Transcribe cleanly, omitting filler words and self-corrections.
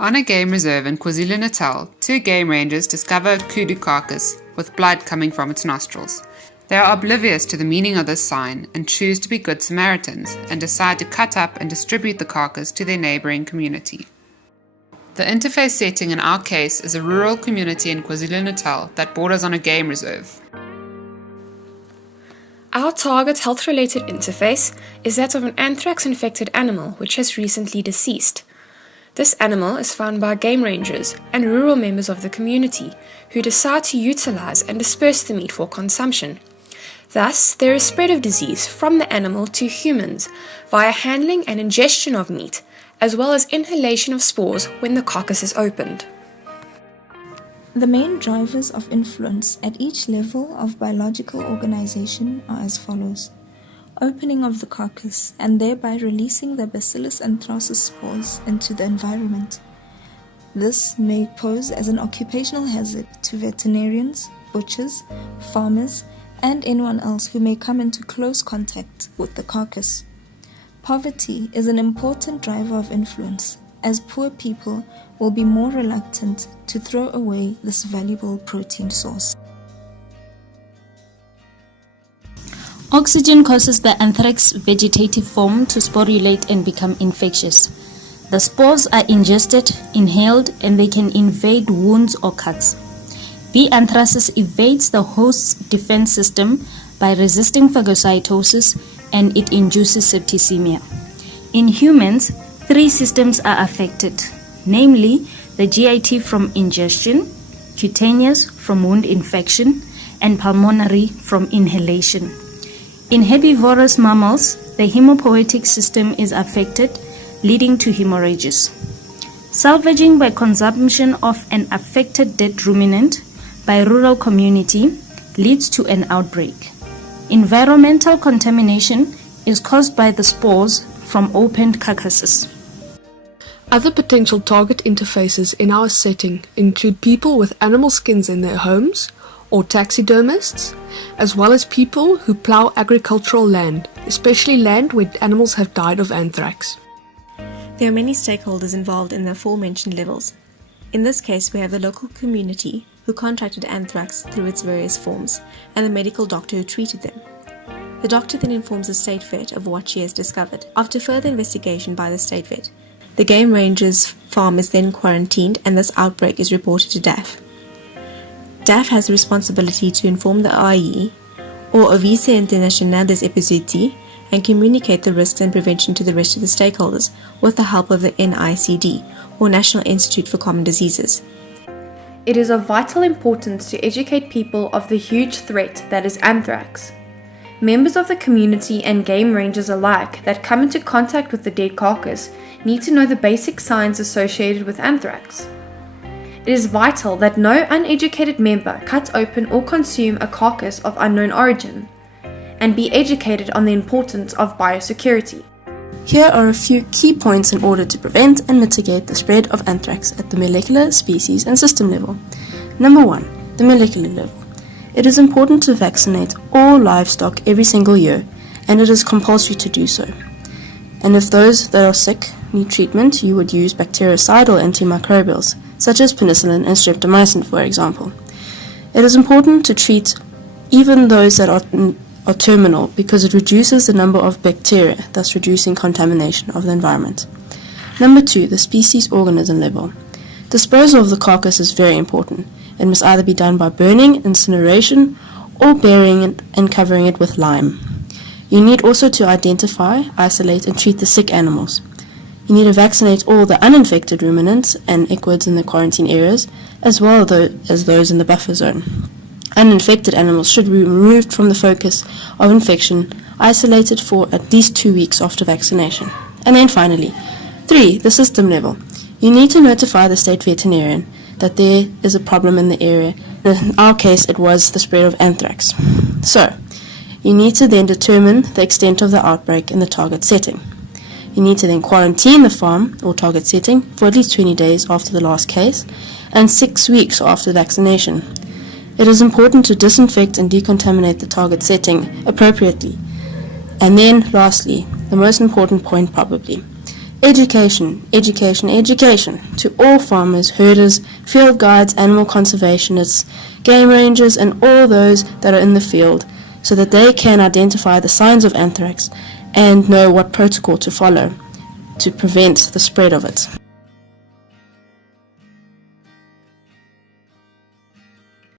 On a game reserve in KwaZulu-Natal, 2 game rangers discover a kudu carcass with blood coming from its nostrils. They are oblivious to the meaning of this sign and choose to be good Samaritans and decide to cut up and distribute the carcass to their neighbouring community. The interface setting in our case is a rural community in KwaZulu-Natal that borders on a game reserve. Our target health-related interface is that of an anthrax-infected animal which has recently deceased. This animal is found by game rangers and rural members of the community who decide to utilize and disperse the meat for consumption. Thus, there is spread of disease from the animal to humans via handling and ingestion of meat, as well as inhalation of spores when the carcass is opened. The main drivers of influence at each level of biological organization are as follows. Opening of the carcass and thereby releasing the Bacillus anthracis spores into the environment. This may pose as an occupational hazard to veterinarians, butchers, farmers, and anyone else who may come into close contact with the carcass. Poverty is an important driver of influence, as poor people will be more reluctant to throw away this valuable protein source. Oxygen causes the anthrax vegetative form to sporulate and become infectious. The spores are ingested, inhaled, and they can invade wounds or cuts. B. anthracis evades the host's defense system by resisting phagocytosis, and it induces septicemia. In humans, 3 systems are affected, namely the GIT from ingestion, cutaneous from wound infection, and pulmonary from inhalation. In herbivorous mammals, the hemopoietic system is affected, leading to hemorrhages. Salvaging by consumption of an affected dead ruminant by a rural community leads to an outbreak. Environmental contamination is caused by the spores from opened carcasses. Other potential target interfaces in our setting include people with animal skins in their homes, or taxidermists, as well as people who plough agricultural land, especially land where animals have died of anthrax. There are many stakeholders involved in the aforementioned levels. In this case, we have the local community who contracted anthrax through its various forms, and the medical doctor who treated them. The doctor then informs the state vet of what she has discovered. After further investigation by the state vet, the game ranger's farm is then quarantined and this outbreak is reported to DAF. DAF has the responsibility to inform the AE or Office International des Epizooties and communicate the risks and prevention to the rest of the stakeholders with the help of the NICD, or National Institute for Common Diseases. It is of vital importance to educate people of the huge threat that is anthrax. Members of the community and game rangers alike that come into contact with the dead carcass need to know the basic signs associated with anthrax. It is vital that no uneducated member cut open or consume a carcass of unknown origin, and be educated on the importance of biosecurity. Here are a few key points in order to prevent and mitigate the spread of anthrax at the molecular, species, and system level. Number 1. The molecular level. It is important to vaccinate all livestock every single year, and it is compulsory to do so. And if those that are sick need treatment, you would use bactericidal antimicrobials, such as penicillin and streptomycin, for example. It is important to treat even those that are terminal because it reduces the number of bacteria, thus reducing contamination of the environment. Number 2, the species organism level. Disposal of the carcass is very important. It must either be done by burning, incineration, or burying it and covering it with lime. You need also to identify, isolate, and treat the sick animals. You need to vaccinate all the uninfected ruminants and equids in the quarantine areas, as well as those in the buffer zone. Uninfected animals should be removed from the focus of infection, isolated for at least 2 weeks after vaccination. And then finally, 3. The system level. You need to notify the state veterinarian that there is a problem in the area. In our case, it was the spread of anthrax. So, you need to then determine the extent of the outbreak in the target setting. You need to then quarantine the farm or target setting for at least 20 days after the last case and 6 weeks after vaccination. It is important to disinfect and decontaminate the target setting appropriately. And then, lastly, the most important point probably, Education, education, education to all farmers, herders, field guides, animal conservationists, game rangers, and all those that are in the field, so that they can identify the signs of anthrax and know what protocol to follow to prevent the spread of it.